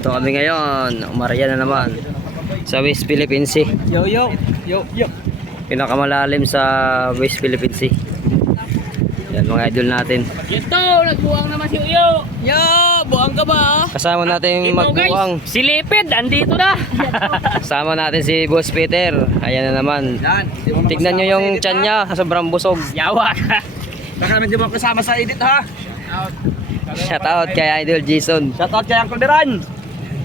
Ito kami ngayon, umarya na naman sa West Philippine Sea. Yo yo, yo yo. Pinakamalalim sa West Philippine Sea. Yan mga idol natin. Ito, nagbuang naman si Uyo. Yo, buang ka ba? Kasama natin yung magbuwang. Si Lipid, andito na. Kasama natin si Boss Peter. Ayan na naman. Yan. Tignan nyo yung tiyan niya, sobrang busog. Yawa ka. Baka naman di mo kasama sa edit ha. Shout out kay Idol Jason. Shout out kay Uncle Deran.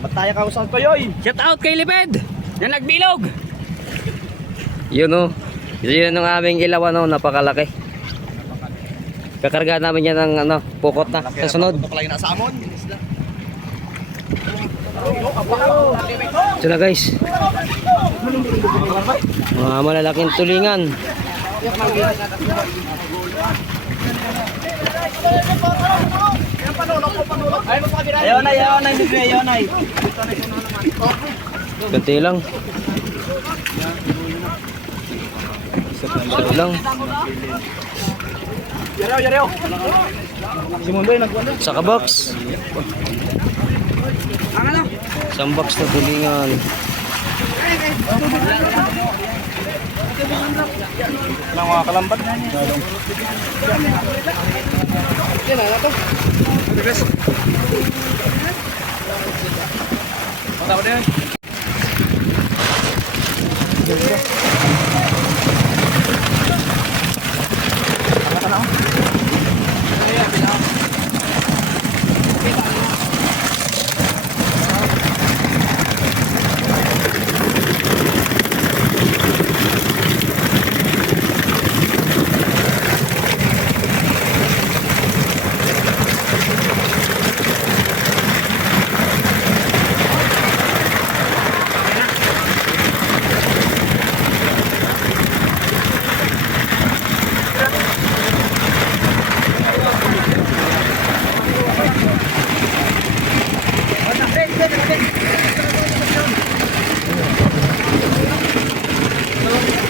Pataya ka usap ko yoy. Shout out kay Lipid. Na nagbilog. Yun o. Yun ang aming ilaw, ano, napakalaki. Kakarga namin yan ng ano, pukot na sa sunod. Ito pala yung nasa amon. Ito na guys. Mga malalaking tulingan. Ayaw na, ayaw na. Ganti lang. Ganti lang. Yarew. Si Mundoy nagkuhan. Sa kabox. Isang box na tulingan. Lang mga kalambat. Yan na to. Bilis. Mata ba din?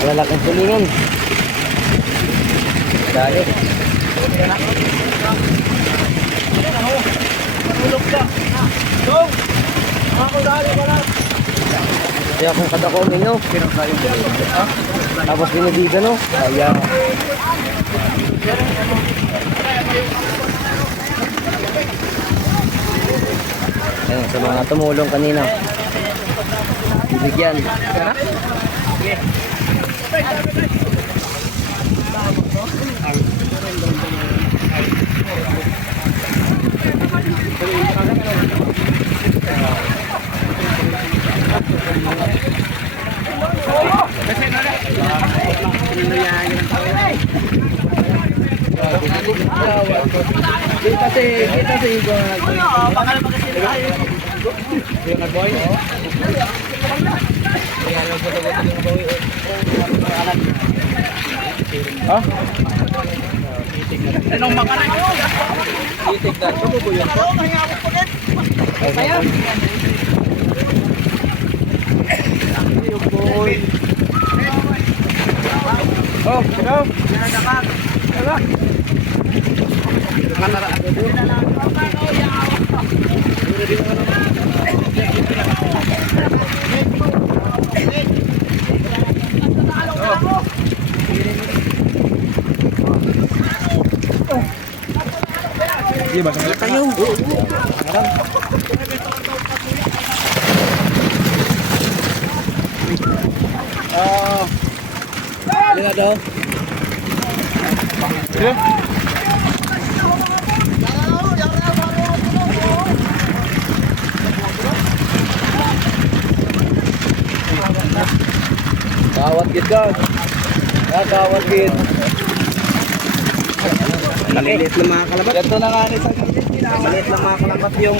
Malalaking tulingan. Dahil. Kaya kung kada ko umin, no? Tapos binibida, no? Kaya. Ayun, sa mga tumulong kanina. Bibigyan. Kita si Igo. Yung nagboy. Ha? Anong makanan? Itik na. Saan po yun? Oh, hello. Hello. Iya, bahasa kayu. Lihat dong. Kawat gid ka. Kawat gid. Maliit lang mga kalabat. Ganito na nga ni sa maliit lang mga kalabat yung